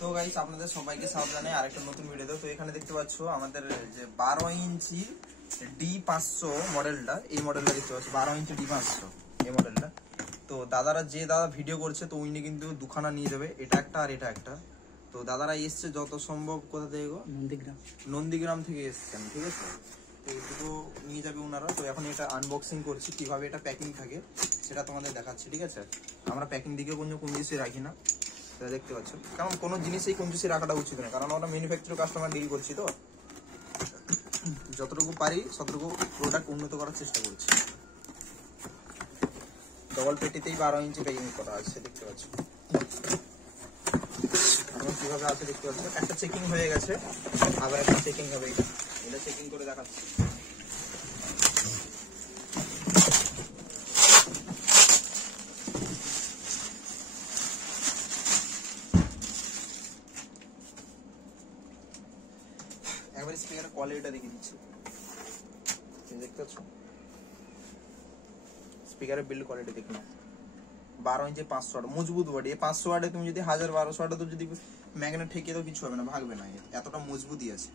তো গাইস আপনাদের সবাইকে স্বাগত জানাই আরেকটা নতুন ভিডিওতে। তো এখানে দেখতে পাচ্ছ আমাদের যে 12 ইঞ্চি D500 মডেলটা, এই মডেলটা দেখতে পাচ্ছ 12 ইঞ্চি D500 এই মডেলটা। তো দাদারা যে দাদা ভিডিও করছে তো উনি কিন্তু দুখানা নিয়ে যাবে, এটা একটা আর এটা একটা। তো দাদারা এসছে যত সম্ভব কোথা থেকে গো? নন্দীগ্রাম থেকে এসছেন, ঠিক আছে। তো এই দুটো নিয়ে যাবে ওনারা। তো এখন এটা আনবক্সিং করছি, কিভাবে এটা প্যাকিং থাকে সেটা তোমাদের দেখাচ্ছি, ঠিক আছে। আমরা প্যাকিং দিকে কোনো কঞ্জুসি রাখি না, দেখতে পাচ্ছ। কারণ কোনো জিনিসই কঞ্জুসি রাখাটা উচিত না, কারণ আমরা ম্যানুফ্যাকচার কাস্টমার ডিল করছি, তো যতটুকু পারি ততটুকু প্রোডাক্ট উন্নত করার চেষ্টা করছি। ডবল পেটিতেই 12 ইঞ্চি প্যাকিং করা আছে, দেখতে পাচ্ছ। এখন কিভাবে আছে দেখতে পাচ্ছ। একটা চেকিং হয়ে গেছে, আবার একটা চেকিং হবে। এটা চেকিং করে দেখাচ্ছি। একবার স্পিকারের কোয়ালিটিটা দেখে দিচ্ছি, দেখতে পাচ্ছ। স্পিকারের বিল্ড কোয়ালিটি দেখুন, 12 ইঞ্চি 500 ওয়াট মজবুত বডি। 500 ওয়াটে তুমি যদি 1000-1200 ওয়াটে তো যদি ম্যাগনেট ঠেকিয়ে তো কিছু হবে না, ভাগবে না, এতটা মজবুতই আছে।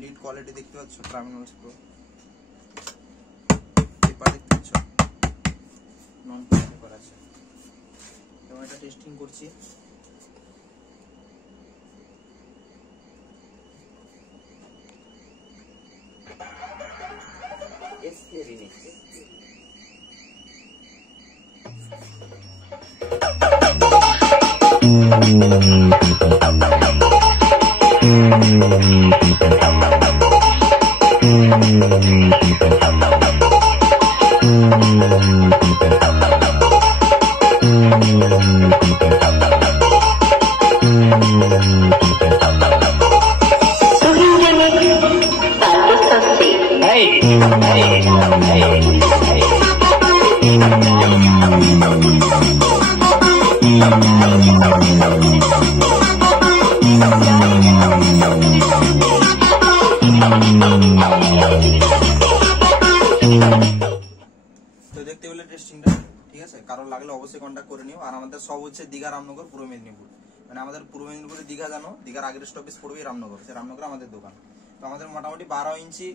লিড কোয়ালিটি দেখতে পাচ্ছ, টার্মিনালস প্রো পেপার দেখতে পাচ্ছ, নন পেপার আছে। এবং এটা টেস্টিং করছি। এসকে রিমিক্স তো দেখতে পেলে টেস্টিংটা, ঠিক আছে। কারণ লাগলে অবশ্যই কন্ট্যাক্ট করে নিও। আর আমাদের সব হচ্ছে দীঘা, রামনগর, পূর্ব মেদিনীপুর। মানে আমাদের পূর্ব মেদিনীপুরে দীঘা জানো, দীঘার আগের স্টপেজ পড়বে রামনগর, সে রামনগরে আমাদের দোকান। তো আমাদের মোটামুটি 12 ইঞ্চি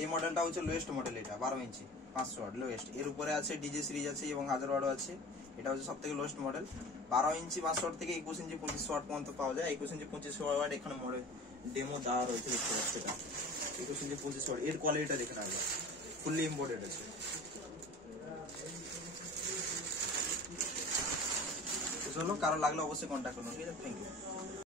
এই মডেলটা হচ্ছে লোয়েস্ট মডেল, এটা 12 ইঞ্চি 500 ওয়াট লোয়েস্ট। এর উপরে আছে ডিজে সিরিজ আছে এবং 1000 ওয়াটও আছে। এটা হচ্ছে সব থেকে লোয়েস্ট মডেল। 12 ইঞ্চি 500 ওয়াট থেকে 21 ইঞ্চি 2500 ওয়াট পর্যন্ত পাওয়া যায়। 21 ইঞ্চি 2500 ওয়াট এখানে মডেল ডেমো দেওয়া রয়েছে, দেখতে পাচ্ছি। এটা 21 ইঞ্চি 2500 ওয়াট, এর কোয়ালিটিটা দেখে রাখবে, ফুললি ইম্পোর্টেড আছে। চলো, কারো লাগলে অবশ্যই কন্ট্যাক্ট করুন, ঠিক আছে। Thank you.